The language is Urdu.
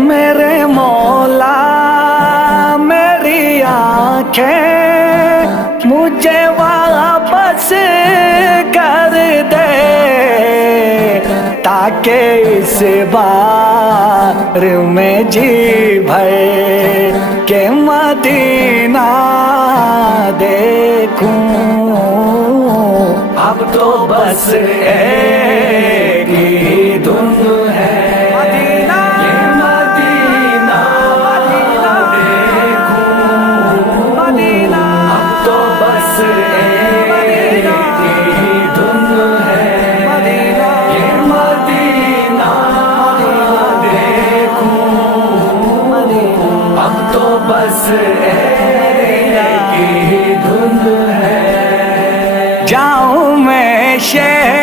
میرے مولا میری آنکھیں مجھے واپس کر دے، تاکہ اس بار میں جی بھر کے مدینہ دیکھوں۔ اب تو بس ایک ہی دھن ہے، مدینہ مدینہ دیکھوں، مدینہ اب تو بس ایک ہی دھن ہے، مدینہ مدینہ دیکھوں، اب تو بس ایک ہی دھن ہے۔ جاؤں میں شہر